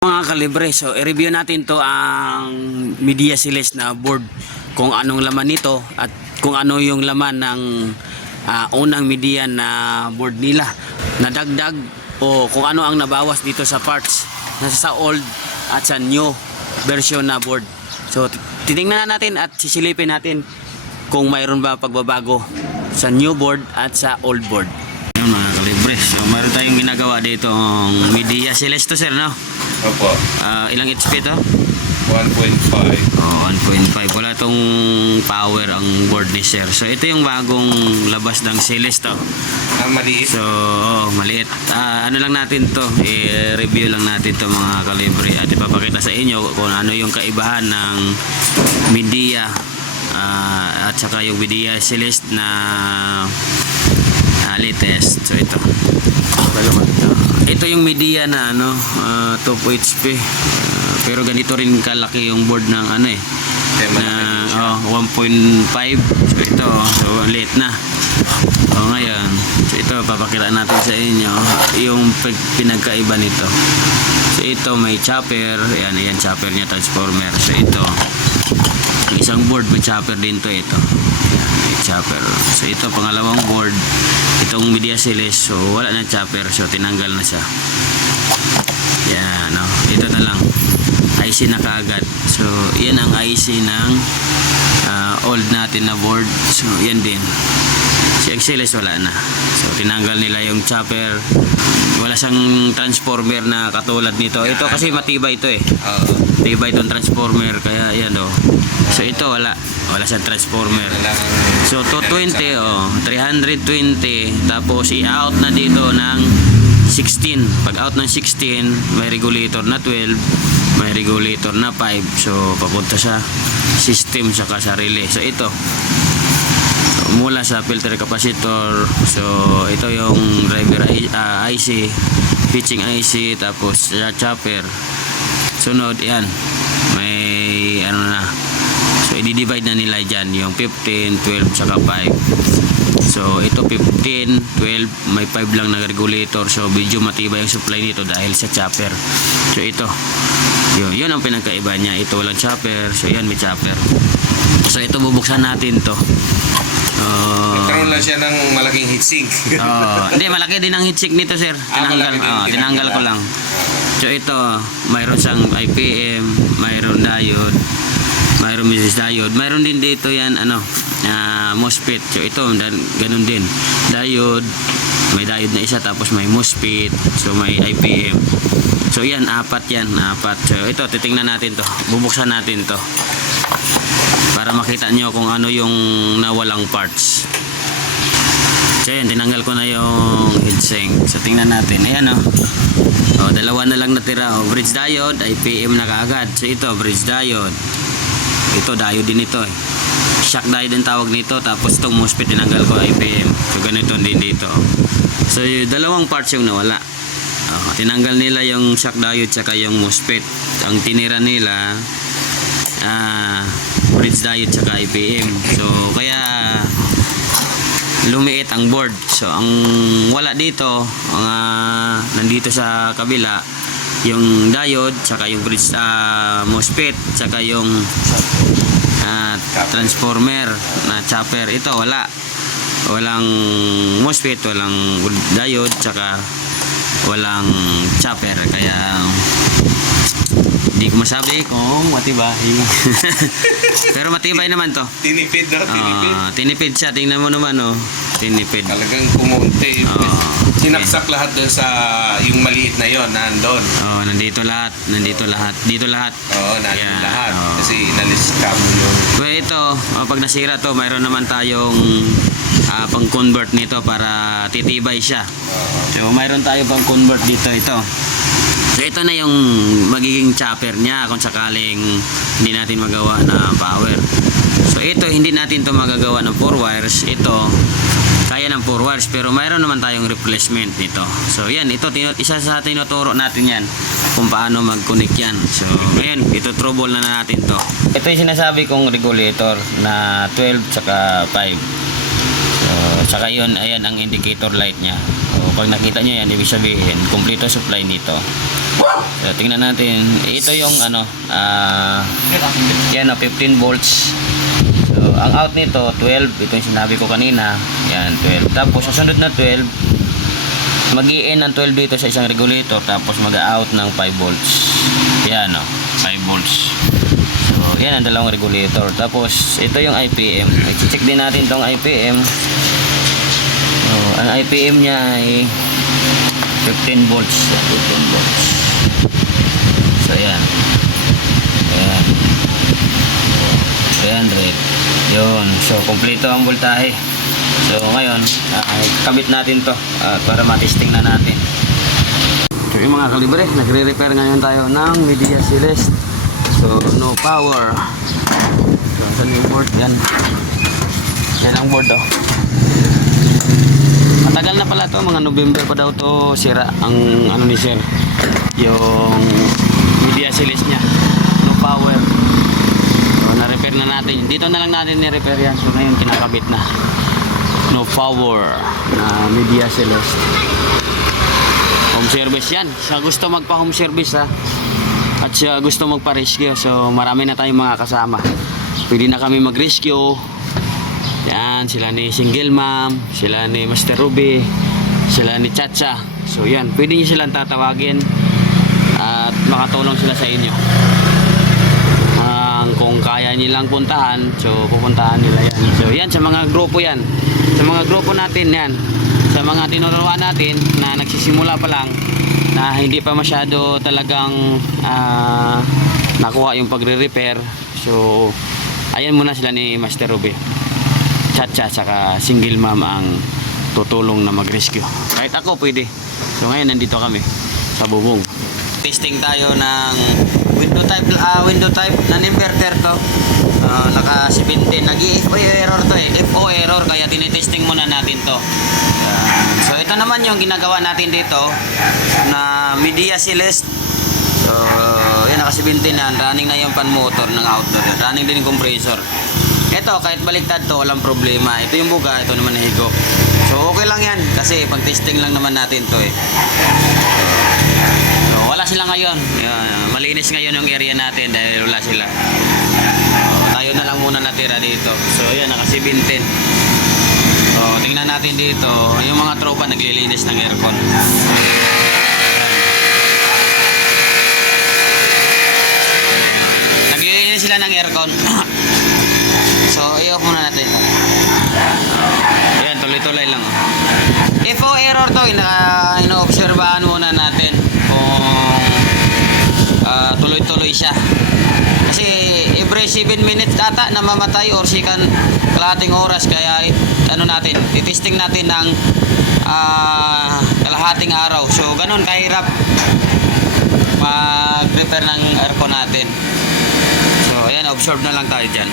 Mga kalibre, so i-review natin to ang Media Celeste na board, kung anong laman nito at kung ano yung laman ng unang media na board nila, nadagdag o kung ano ang nabawas dito sa parts nasa sa old at sa new version na board. So titingnan natin at sisilipin natin kung mayroon ba pagbabago sa new board at sa old board. Yun mga kalibre, so mayroon tayong ginagawa dito ang Media Celeste, sir, no? Opo. Ilang HP to? 1.5. Oh, 1.5. Wala tong power ang board ni sir. So ito yung bagong labas ng Celeste to. Maliit. So maliit. Ano lang natin to, i-review lang natin to mga kalibre at ipapakita sa inyo kung ano yung kaibahan ng media at saka yung Media Celeste na latest. So ito yung media na top HP, pero ganito rin kalaki yung board ng na 1.5. so ito, so late na. Ngayon, so ito papakita natin sa inyo yung pinagkaiba nito. So ito may chopper, yan chopper niya, transformer. So ito isang board may chopper din to, ito may chopper. So ito pangalawang board, itong Media Celeste, so wala na chopper, so tinanggal na siya. Yan, ito na lang IC na kaagad. So yan ang IC ng old natin na board. So yan din si Celeste, wala na. So tinanggal nila yung chopper, wala siyang transformer na katulad nito. Ito kasi matibay ito matibay itong transformer, kaya yan so ito wala siyang transformer. So 220 320, tapos i-out na dito ng 16. Pag out ng 16 may regulator na 12, may regulator na 5. So papunta sa system saka sa relay. So ito mula sa filter capacitor, so ito yung driver IC, pitching IC, tapos sa chopper. Sunod yan may so i-divide na nila dyan yung 15, 12 saka 5. So ito 15, 12, may 5 lang na regulator. So medyo matibay yung supply nito dahil sa chopper. So ito yun ang pinagkaiba niya. Ito walang chopper, so yan may chopper. So ito bubuksan natin to. Nagkaroon lang siya ng malaking heatsink. Hindi, malaki din ang heatsink nito, sir. Tinanggal ko lang. So ito, mayroon siyang IPM, mayroon diode, mayroon message diode, mayroon din dito yan MOSFET. So ito ganun din, diode, may diode na isa, tapos may MOSFET, so may IPM. So yan, apat. So ito, titingnan natin to, bubuksan natin to para makita nyo kung ano yung nawalang parts. So yan, tinanggal ko na yung heatsink. So tingnan natin, ayan dalawa na lang natira. Bridge diode, IPM na kaagad. So ito bridge diode, ito diode din ito shock diode ang tawag nito. Tapos itong MOSFET tinanggal ko, IPM. So ganito din dito. So yung dalawang parts yung nawala. Tinanggal nila yung shock diode saka yung MOSFET. Ang tinira nila bridge diode saka IPM. So kaya lumiit ang board. So ang wala dito, nandito sa kabila yung diode saka yung bridge MOSFET saka yung transformer na chopper. Ito walang MOSFET, walang diode saka walang chopper, kaya hindi ko masabi kung matibay. Pero matibay naman to. Tinipid tinipid siya. Tingnan mo naman tinipid. Talagang kumunti. Sinaksak lahat doon sa yung maliit na yon, nandun. Nandito lahat. Dito lahat. Nandun lahat. Kasi inalis-scam yung... Well, ito, pag nasira to, mayroon naman tayong pang-convert nito para titibay siya. So mayroon tayo pang-convert dito, ito. So ito na yung magiging chopper niya kung sakaling hindi natin magawa na power. So ito, hindi natin to magagawa ng 4 wires. Ito kaya ng 4 wires, pero mayroon naman tayong replacement nito. So yan, ito isa sa tinuturo natin yan kung paano mag-connect yan. So ngayon, ito trouble na natin to. Ito yung sinasabi kong regulator na 12 saka 5. So saka yun, ayan ang indicator light niya. So pag nakita nyo yan, ibig sabihin, kompleto supply nito. So, tingnan natin. Ito yung ano, yan o, 15 volts. So, ang out nito, 12. Ito yung sinabi ko kanina. Yan, 12. Tapos, sa sunod na 12, mag-i-in ng 12 dito sa isang regulator. Tapos, mag-out ng 5 volts. Yan o, 5 volts. So, yan ang dalawang regulator. Tapos, ito yung IPM. I-check din natin itong IPM. So, ang IPM niya ay 15 volts. 15 volts. So, ayan. Ayan. 300. Yun. So, kompleto ang voltahe. So, ngayon, kabit natin to para matesting na natin. So, yung mga kalibre, nagre-repair ngayon tayo ng Media Celeste. So, no power. So, saan yung board? Yan. Yan ang board, oh. Matagal na pala to, mga November pa daw to sira ang ano ni sir, yung Media Celeste niya, no power. So, na-repair na natin. Dito na lang natin ni-repair yan. So ngayon kinakabit na. No power na Media Celeste. Home service yan. Sa gusto magpa-home service ha, at siya gusto magpa-rescue. So marami na tayong mga kasama. Pwede na kami mag-rescue. Yan, sila ni Single Mom, sila ni Master Ruby, sila ni Chacha. So yan, pwede nyo silang tatawagin at makatulong sila sa inyo. Kung kaya nilang puntahan, so pupuntahan nila yan. So yan, sa mga grupo yan. Sa mga grupo natin yan. Sa mga tinuruan natin na nagsisimula pa lang, na hindi pa masyado talagang nakuha yung pagre-repair. So ayan muna sila ni Master Ruby, Chacha, saka Single Mom ang tutulong na mag-rescue. Kahit ako pwede. So ngayon nandito kami sa bubong. Testing tayo ng window type na inverter to. Naka 17. Nag-FO error to eh. FO error, kaya tinitesting muna natin to. So ito naman yung ginagawa natin dito na Media Celeste. So yan, naka 17 na. Running na yung pan motor ng outdoor. Running din yung compressor. Ito, kahit baliktad to, walang problema. Ito yung buga, ito naman higop. So, okay lang yan. Kasi pag testing lang naman natin to eh. So, wala sila ngayon. Malinis ngayon yung area natin dahil wala sila. So, tayo na lang muna natira dito. So, yan, naka 17. So, tingnan natin dito. Yung mga tropa naglilinis ng aircon. Naglilinis sila ng aircon. So, i-off muna natin. Ayan, tuloy-tuloy lang. FO error to, ino-obserbahan muna natin kung tuloy-tuloy siya. Kasi every 7 minutes ata namamatay or second kalahating oras. Kaya ano natin, titesting natin ng kalahating araw. So, ganun kahirap mag-repair ng aircon natin. So, ayan, observe na lang tayo dyan.